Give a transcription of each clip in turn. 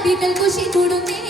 നബികൾ കുശി കൂടുന്നേ.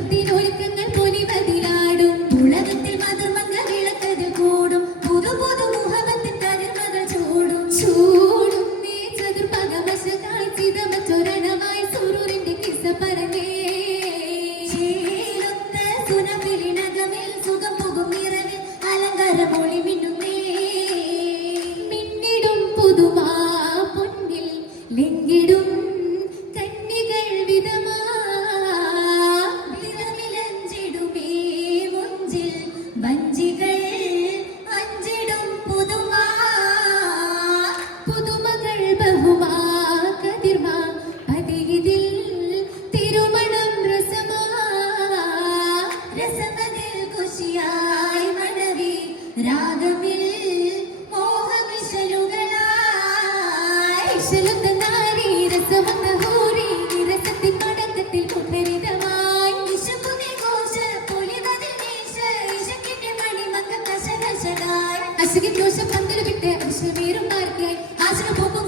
അശുകിൻ ദോഷം പന്തൽ വിട്ട് അശ്വമേരും പാർക്കിയായി ആശുന പൂക്കും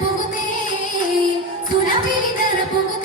പോകുന്നേ. സുരവിളി തറ പോകുന്നേ.